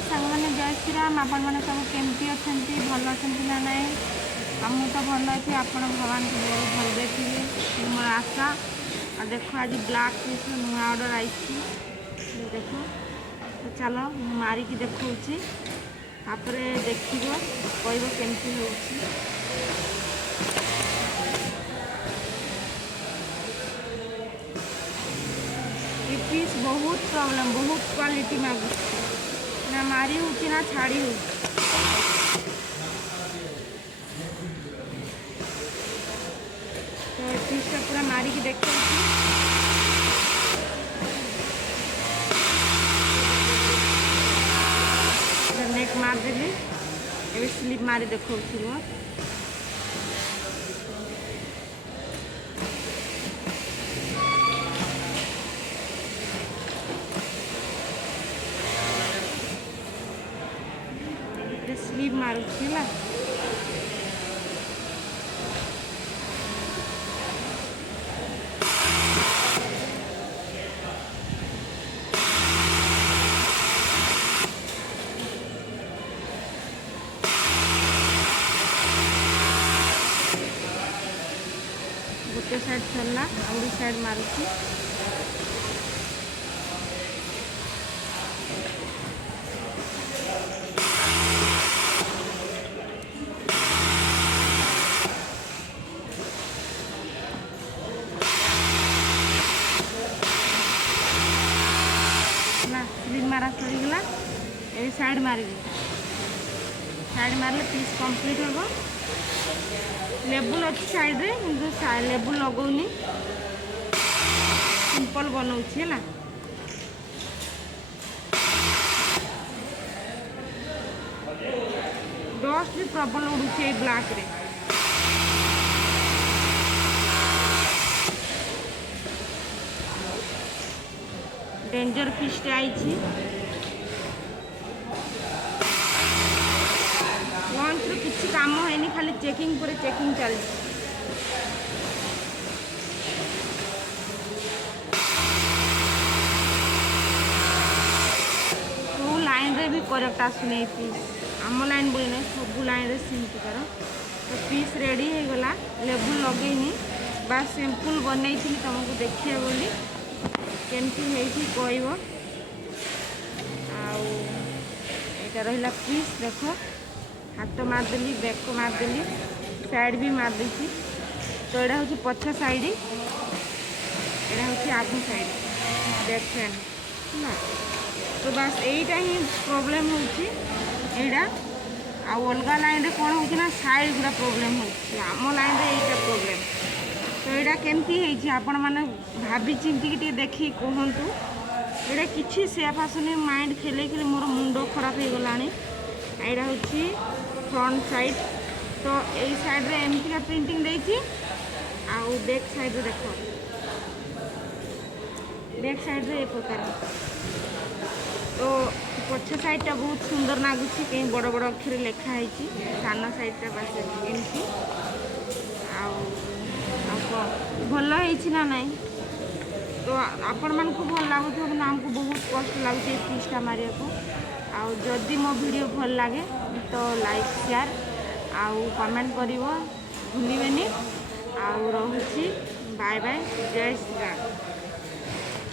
सांग मैंने जय श्री राम। आपण मैंने सब केमती अच्छा भल अच्छा ना ना मुझे तो भल अच्छी आपण भगवान को बहुत भल देखिए मोर आशा। और देखो आज ब्लैक पीस नुआ ऑर्डर आई देख तो चलो मारिकी देखा तापर देख कह केमती हो पीस बहुत प्रॉब्लम बहुत क्वालिटी मांगू ना मारी हो ना छाड़ी हो। तो पीसटा पूरा मारिकी देखा नेक मारदेली ए स्लीप मारी देखा स्लीप मारुची है गोटे साइड सरला आउरी साइड मारुची मारा सरीगला ये साइड मारे साइड मारे पीस कंप्लीट हम लेबुल अच्छी साइड रे किंतु लेबुल लगौनी सिंपल बनाऊँ है डस्ट भी प्रबल उड़ूचे ब्लैक रे डेंजर फिशटे आई लंच रू किसी काम है खाली चेकिंग पर चेकिंग चलती सब लाइन रे भी करेक्ट आसुनी पीस आम लाइन बोली ना सब लाइन रे सेमती कर तो पीस रेडी हो गला लेबुल लगेनी बस सिंपल बनई तुमको देखिए बोली केमती है कह रहा पीस देख हाथ मारदेली बेक मारदेली साइड भी मारदे तो यहाँ हूँ पछ साइड यहाँ हूँ आगू साइड बैक फ्रंट है तो बस यहीटा ही प्रोब्लेम होड़ा अलग लाइन रे कौन हो साइड गुड़ा प्रोब्लेम होम लाइन रे यहीटा प्रोब्लेम तो यहाँ केमती आपण मैंने भाभी चिंतिकी देखी कहतु यहाँ किसी सेफ आसुनी माइंड खेले खेले मोर मुंड खराब हो गला। यहाँ हूँ फ्रंट साइड तो यही साइड रे एमती का प्रिंटिंग देती आउ बैक साइड रे देख बैक साइड रे प्रकार तो पछ साइडटा बहुत सुंदर लगुच कहीं बड़ बड़ अक्षर लिखाई सान साइडटा बस एमती भल ना नहीं तो आपण मान को भल लगुथ ना आमको बहुत कष्ट लगुच पीसटा मारिया को आउ जदि मो वीडियो भल लगे तो लाइक शेयर आउ कमेंट करिवो भूलिबेनी आउ रहूची बाय बाय जय श्री राम।